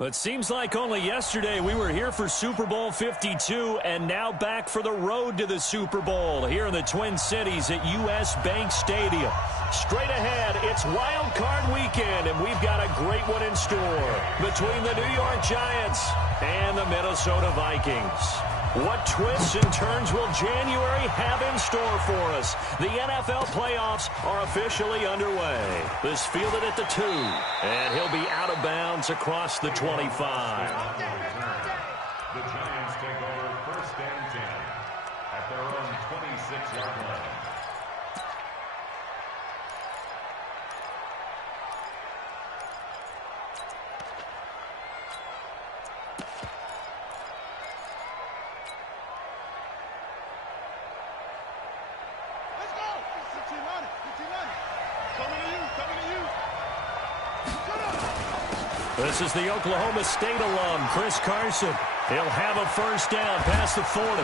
But seems like only yesterday we were here for Super Bowl 52 and now back for the road to the Super Bowl here in the Twin Cities at US Bank Stadium. Straight ahead, it's Wild Card Weekend, and we've got a great one in store between the New York Giants and the Minnesota Vikings. What twists and turns will January have in store for us? The NFL playoffs are officially underway. This fielded at the 2, and he'll be out of bounds across the 25. The Giants take over first and 10 at their own 26-yard line. This is the Oklahoma State alum, Chris Carson. He'll have a first down past the 40.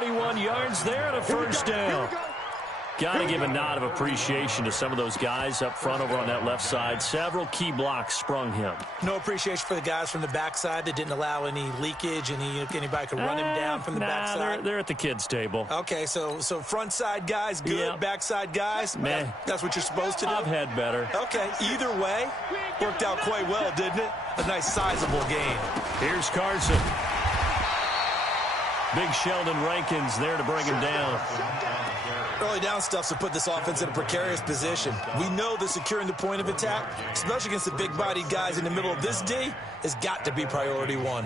31 yards there and a first down. Got to give a nod of appreciation to some of those guys up front over on that left side. Several key blocks sprung him. No appreciation for the guys from the backside that didn't allow any leakage, and anybody could run him down from the backside. They're at the kids' table. Okay, so front side guys, good. Yep. Backside guys, man. That's what you're supposed to do? I've had better. Okay, either way, worked out quite well, didn't it? A nice sizable gain. Here's Carson. Big Sheldon Rankins there to bring him down. Early down stuff's to put this offense in a precarious position. We know that securing the point of attack, especially against the big-bodied guys in the middle of this D, has got to be priority one.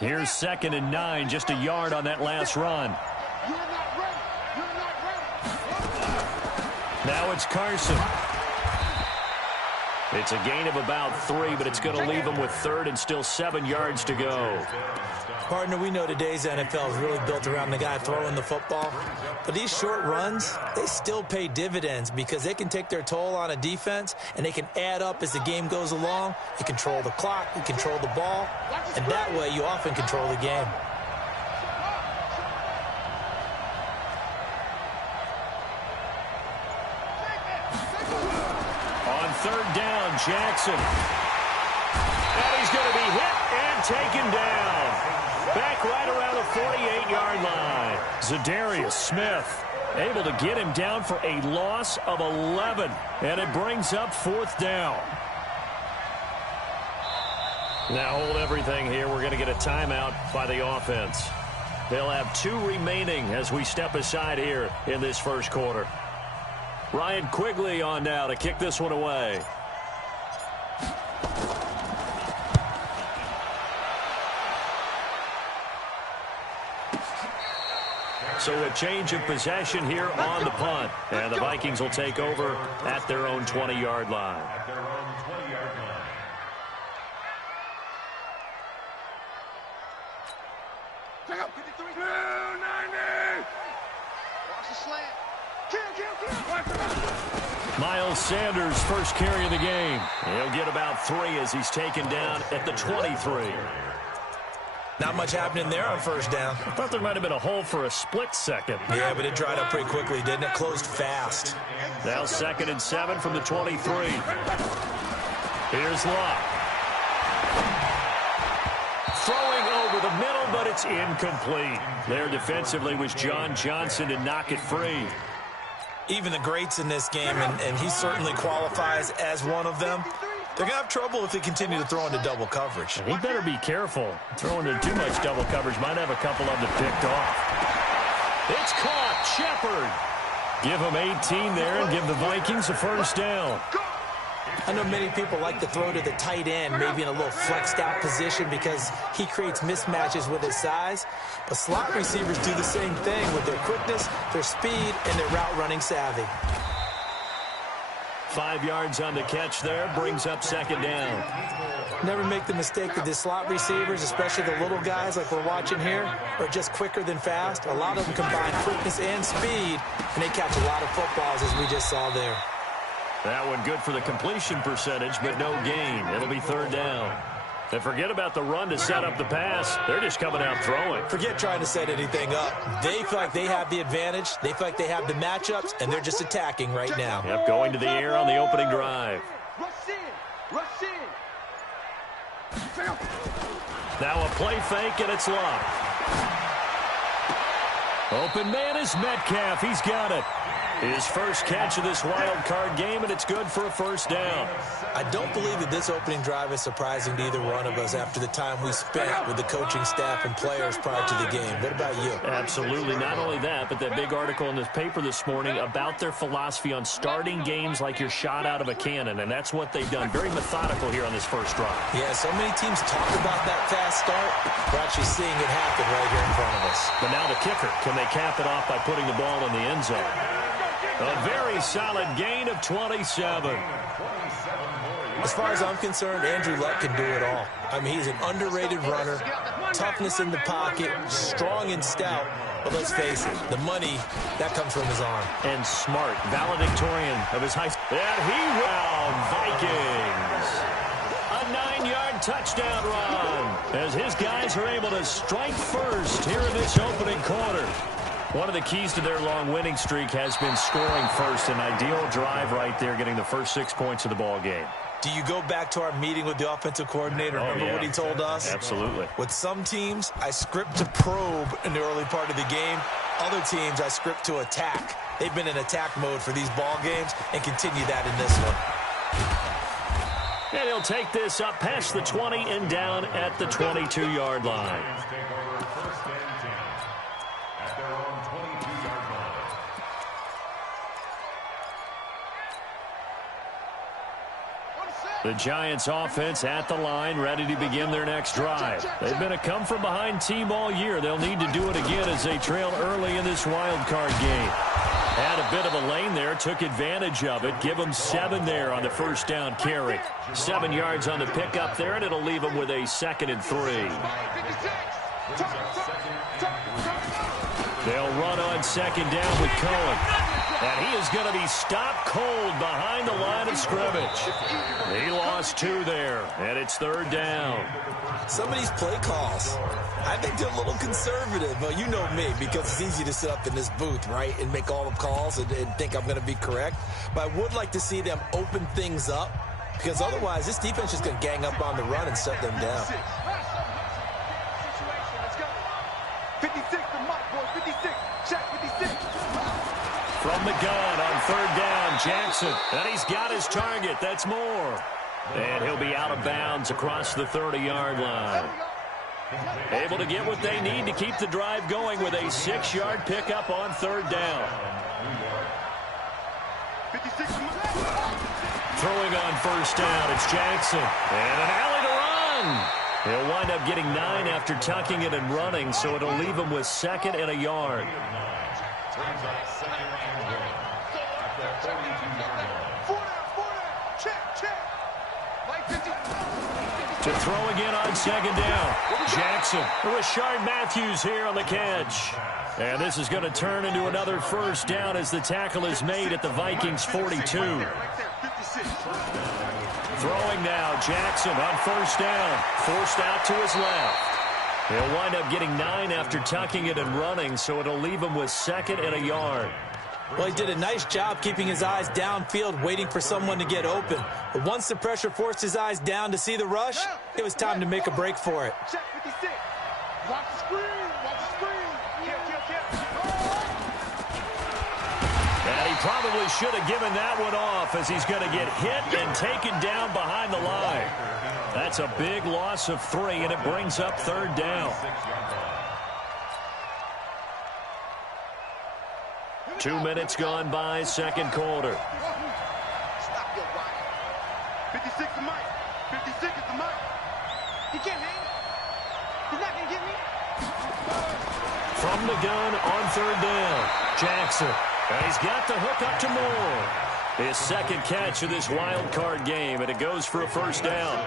Here's 2nd and 9, just a yard on that last run. Now it's Carson. It's a gain of about 3, but it's going to leave him with 3rd and still 7 yards to go. Partner, we know today's NFL is really built around the guy throwing the football. But these short runs, they still pay dividends because they can take their toll on a defense, and they can add up as the game goes along. You control the clock, you control the ball, and that way you often control the game. On 3rd down, Jackson. And he's going to be hit and taken down. Back right around the 48-yard line. Zadarius Smith able to get him down for a loss of 11. And it brings up 4th down. Now hold everything here. We're going to get a timeout by the offense. They'll have 2 remaining as we step aside here in this first quarter. Ryan Quigley on now to kick this one away. So a change of possession here on the punt. And the Vikings will take over at their own 20-yard line. Check out 53. 290. Watch the slant. Kill. Miles Sanders, first carry of the game. He'll get about 3 as he's taken down at the 23. Not much happening there on first down. I thought there might have been a hole for a split second. Yeah, but it dried up pretty quickly, didn't it? Closed fast. Now 2nd and 7 from the 23. Here's Locke. Throwing over the middle, but it's incomplete. There defensively was John Johnson to knock it free. Even the greats in this game, and he certainly qualifies as one of them, they're going to have trouble if they continue to throw into double coverage. And he better be careful. Throwing into too much double coverage might have a couple of them picked off. It's caught. Shepard. Give him 18 there and give the Vikings a first down. I know many people like to throw to the tight end, maybe in a little flexed out position because he creates mismatches with his size. But slot receivers do the same thing with their quickness, their speed, and their route running savvy. 5 yards on the catch there, brings up 2nd down. Never make the mistake that the slot receivers, especially the little guys like we're watching here, are just quicker than fast. A lot of them combine quickness and speed, and they catch a lot of footballs as we just saw there. That one good for the completion percentage, but no gain. It'll be third down. And forget about the run to set up the pass. They're just coming out throwing. Forget trying to set anything up. They feel like they have the advantage. They feel like they have the matchups, and they're just attacking right now. Yep, going to the air on the opening drive. Rush in. Rush in. Now a play fake, and it's locked. Open man is Metcalf. He's got it. His first catch of this wild card game, and it's good for a first down. I don't believe that this opening drive is surprising to either one of us after the time we spent with the coaching staff and players prior to the game. What about you? Absolutely. Not only that, but that big article in this paper this morning about their philosophy on starting games like you're shot out of a cannon, and that's what they've done. Very methodical here on this first drive. Yeah, so many teams talk about that fast start. We're actually seeing it happen right here in front of us. But now the kicker. Can they cap it off by putting the ball in the end zone? A very solid gain of 27. As far as I'm concerned, Andrew Luck can do it all. I mean, he's an underrated runner, toughness in the pocket, strong and stout. But let's face it, the money, that comes from his arm. And smart, valedictorian of his high school. And he round Vikings. A 9-yard touchdown run as his guys are able to strike first here in this opening quarter. One of the keys to their long winning streak has been scoring first. An ideal drive right there, getting the first 6 points of the ball game. Do you go back to our meeting with the offensive coordinator? Remember what he told us? Absolutely. With some teams, I script to probe in the early part of the game. Other teams, I script to attack. They've been in attack mode for these ball games and continue that in this one. And he'll take this up past the 20 and down at the 22-yard line. The Giants offense at the line, ready to begin their next drive. They've been a come-from-behind team all year. They'll need to do it again as they trail early in this wild card game. Had a bit of a lane there, took advantage of it. Give them 7 there on the first down carry. 7 yards on the pickup there, and it'll leave them with a 2nd and 3. They'll run on 2nd down with Cohen. And he is going to be stopped cold behind the line of scrimmage. He lost 2 there, and it's 3rd down. Some of these play calls, I think they're a little conservative. Well, you know me, because it's easy to sit up in this booth, right, and make all the calls and think I'm going to be correct. But I would like to see them open things up, because otherwise this defense is going to gang up on the run and shut them down. 56 to Mike, boy, 56. Check 56. From the gun on 3rd down, Jackson. And he's got his target. That's Moore. And he'll be out of bounds across the 30-yard line. Able to get what they need to keep the drive going with a 6-yard pickup on 3rd down. 56 to Mike. Throwing on 1st down, it's Jackson. And an alley to run. He'll wind up getting 9 after tucking it and running, so it'll leave him with 2nd and a yard. To throw again on 2nd down. Jackson. Rashard Matthews here on the catch. And this is going to turn into another 1st down as the tackle is made at the Vikings 42. Throwing now, Jackson on 1st down. Forced out to his left. He'll wind up getting 9 after tucking it and running, so it'll leave him with 2nd and a yard. Well, he did a nice job keeping his eyes downfield, waiting for someone to get open. But once the pressure forced his eyes down to see the rush, it was time to make a break for it. Check 56. Watch the screen. Watch the screen. And he probably should have given that one off as he's going to get hit and taken down behind the line. That's a big loss of 3, and it brings up 3rd down. 2 minutes gone by, 2nd quarter. Stop your rocket. 56 to Mike. 56 is the Mike. He can't hang. He's not going to get me. From the gun on 3rd down, Jackson. And he's got the hook up to Moore. His 2nd catch of this wild card game, and it goes for a 1st down.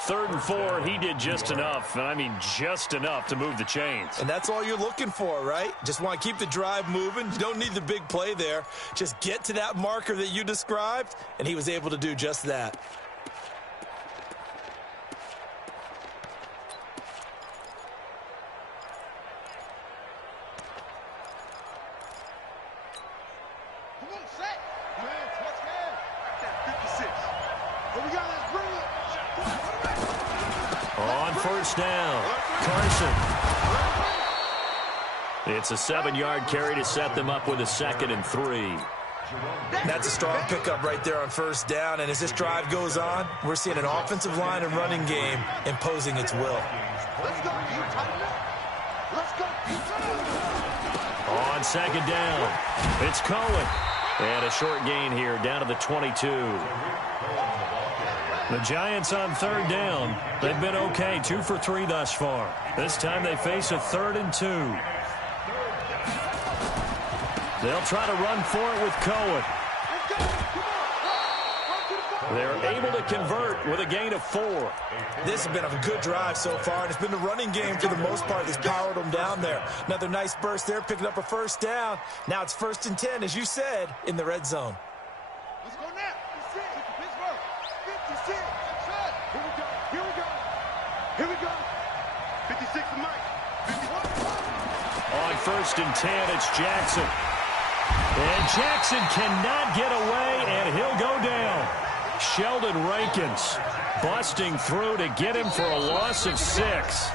3rd and 4, he did just enough, and I mean just enough to move the chains. And that's all you're looking for, right? Just want to keep the drive moving. You don't need the big play there. Just get to that marker that you described, and he was able to do just that. On 1st down, Carson. It's a 7-yard carry to set them up with a 2nd and 3. That's a strong pickup right there on 1st down, and as this drive goes on, we're seeing an offensive line and running game imposing its will. On 2nd down, it's Cohen. And a short gain here down to the 22. The Giants on 3rd down. They've been okay, 2 for 3 thus far. This time they face a 3rd and 2. They'll try to run for it with Cohen. They're able to convert with a gain of 4. This has been a good drive so far, and it's been the running game for the most part that's powered them down there. Another nice burst there, picking up a 1st down. Now it's 1st and 10, as you said, in the red zone. Let's go now. 56. Here we go. Here we go. Here we go. 56 to Mike. 51. On 1st and 10, it's Jackson. And Jackson cannot get away, and he'll go down. Sheldon Rankins busting through to get him for a loss of 6.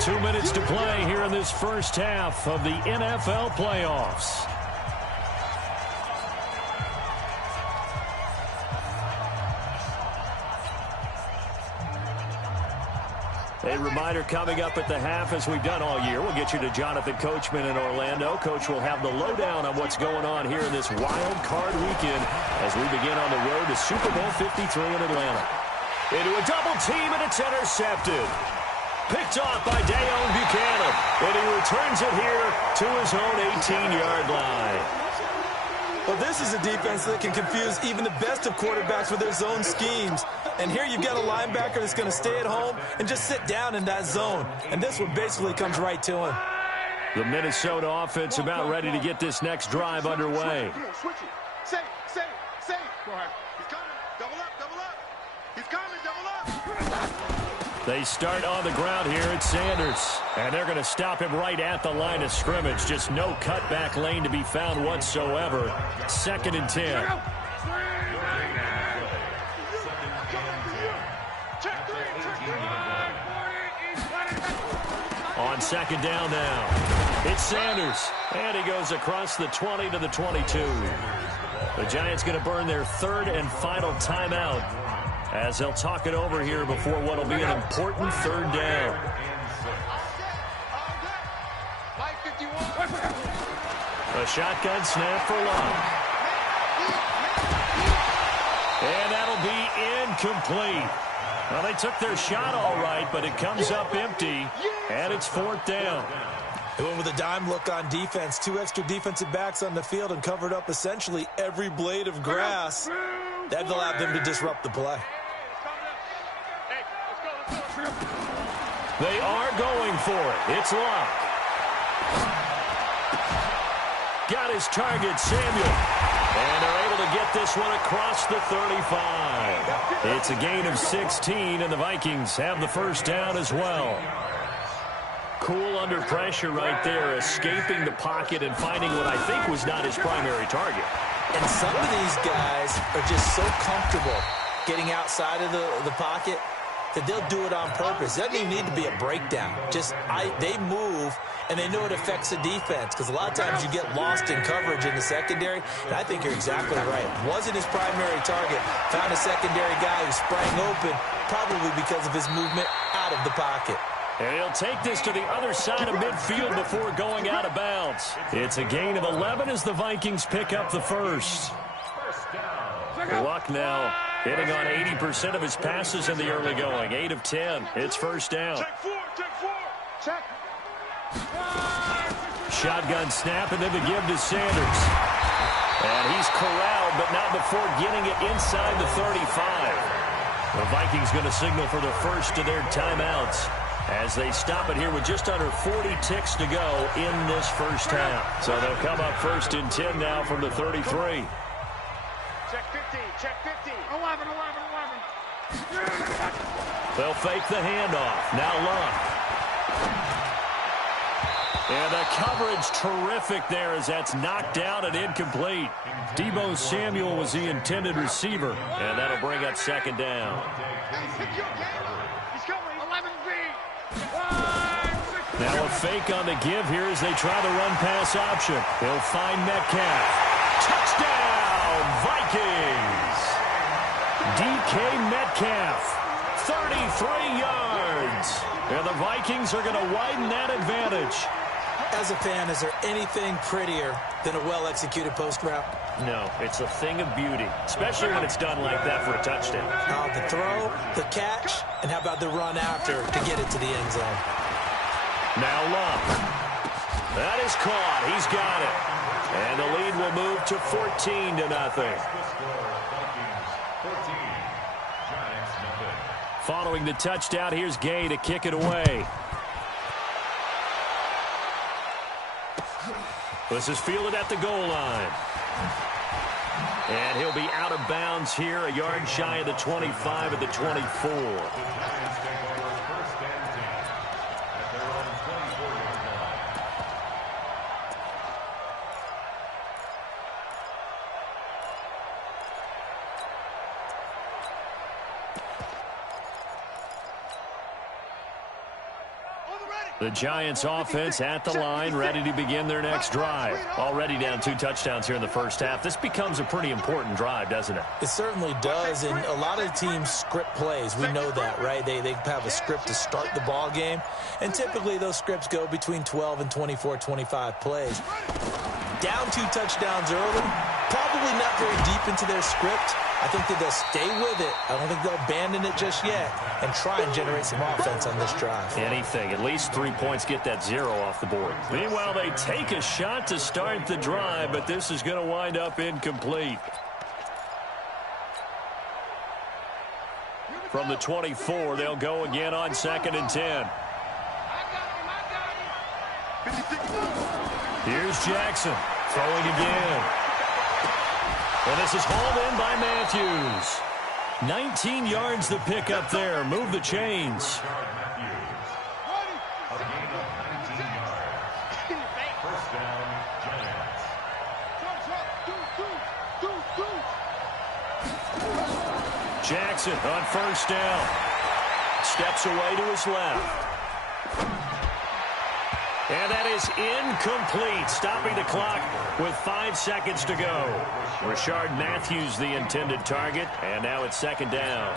2 minutes to play here in this first half of the NFL playoffs. A reminder coming up at the half, as we've done all year. We'll get you to Jonathan Coachman in Orlando. Coach will have the lowdown on what's going on here in this wild card weekend as we begin on the road to Super Bowl 53 in Atlanta. Into a double team, and it's intercepted. Picked off by Dayon Buchanan, and he returns it here to his own 18-yard line. Well, this is a defense that can confuse even the best of quarterbacks with their zone schemes. And here you've got a linebacker that's going to stay at home and just sit down in that zone. And this one basically comes right to him. The Minnesota offense about ready to get this next drive underway. Come on, switch it. Say. Go ahead. He's coming. Double up. He's coming. Double up. They start on the ground here at Sanders. And they're going to stop him right at the line of scrimmage. Just no cutback lane to be found whatsoever. 2nd and 10. On 2nd down now, it's Sanders, and he goes across the 20 to the 22. The Giants going to burn their 3rd and final timeout as they'll talk it over here before what will be an important 3rd down. A shotgun snap for Love. And that'll be incomplete. Well, they took their shot all right, but it comes up empty, and it's 4th down. They went with a dime look on defense. 2 extra defensive backs on the field and covered up essentially every blade of grass. That allowed them to disrupt the play. They are going for it. It's Locke. Got his target, Samuel. And they're able to get this one across the 35. It's a gain of 16, and the Vikings have the 1st down as well. Cool under pressure right there, escaping the pocket and finding what I think was not his primary target. And some of these guys are just so comfortable getting outside of the pocket that they'll do it on purpose. It doesn't even need to be a breakdown. They move, and they know it affects the defense, because a lot of times you get lost in coverage in the secondary, and I think you're exactly right. Wasn't his primary target. Found a secondary guy who sprang open, probably because of his movement out of the pocket. And he'll take this to the other side of midfield before going out of bounds. It's a gain of 11 as the Vikings pick up the 1st. Luck now hitting on 80% of his passes in the early going. 8 of 10. It's 1st down. Check. Shotgun snap, and then the give to Sanders. And he's corralled, but not before getting it inside the 35. The Vikings going to signal for the first of their timeouts as they stop it here with just under 40 ticks to go in this first half. So they'll come up first and 10 now from the 33. Check 15, check 15. 11, 11, 11. They'll fake the handoff. Now Luck. And the coverage terrific there as that's knocked down and incomplete. Deebo Samuel was the intended receiver. And that'll bring up second down. Now a fake on the give here as they try the run-pass option. They'll find Metcalf. Touchdown, Vikings! DK Metcalf, 33 yards. And the Vikings are going to widen that advantage. As a fan, is there anything prettier than a well-executed post route? No, it's a thing of beauty, especially when it's done like that for a touchdown. The throw, the catch, and how about the run after to get it to the end zone? Now Luck. That is caught. He's got it. And the lead will move to 14-0. Following the touchdown, here's Gay to kick it away. This is fielded at the goal line. And he'll be out of bounds here, a yard shy of the 25 at the 24. The Giants offense at the line, ready to begin their next drive. Already down 2 touchdowns here in the first half. This becomes a pretty important drive, doesn't it? It certainly does, and a lot of teams script plays. We know that, right? They have a script to start the ball game, and typically those scripts go between 12 and 24, 25 plays. Down 2 touchdowns early, probably not very deep into their script. I think that they'll stay with it. I don't think they'll abandon it just yet and try and generate some offense on this drive. Anything. At least 3 points, get that 0 off the board. Meanwhile, they take a shot to start the drive, but this is going to wind up incomplete. From the 24, they'll go again on 2nd and 10. Here's Jackson throwing again. And this is hauled in by Matthews. 19 yards the pick up there. Move the chains. Jackson on first down. Steps away to his left. And that is incomplete, stopping the clock with 5 seconds to go. Rashard Matthews, the intended target, and now it's 2nd down.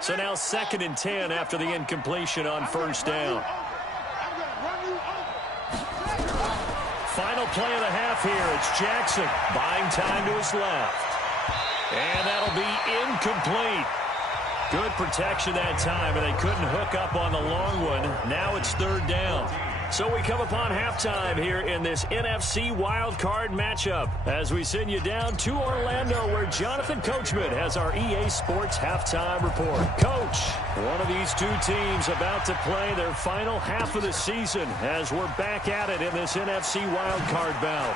So now 2nd and 10 after the incompletion on first down. Final play of the half here. It's Jackson buying time to his left. And that'll be incomplete. Good protection that time, and they couldn't hook up on the long one. Now it's 3rd down. So we come upon halftime here in this NFC wildcard matchup as we send you down to Orlando where Jonathan Coachman has our EA Sports halftime report. Coach, one of these 2 teams about to play their final half of the season as we're back at it in this NFC wildcard bout.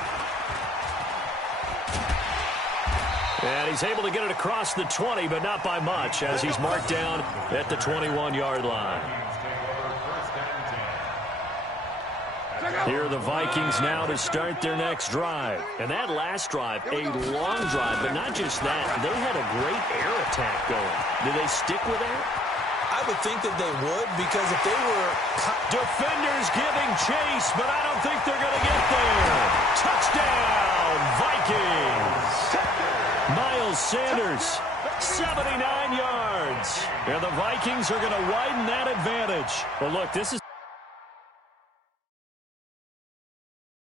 And he's able to get it across the 20, but not by much as he's marked down at the 21-yard line. Here are the Vikings now to start their next drive. And that last drive, a long drive, but not just that. They had a great air attack going. Did they stick with that? I would think that they would, because if they were... Defenders giving chase, but I don't think they're going to get there. Touchdown, Vikings! Miles Sanders, 79 yards. And the Vikings are going to widen that advantage. Well, look, this is...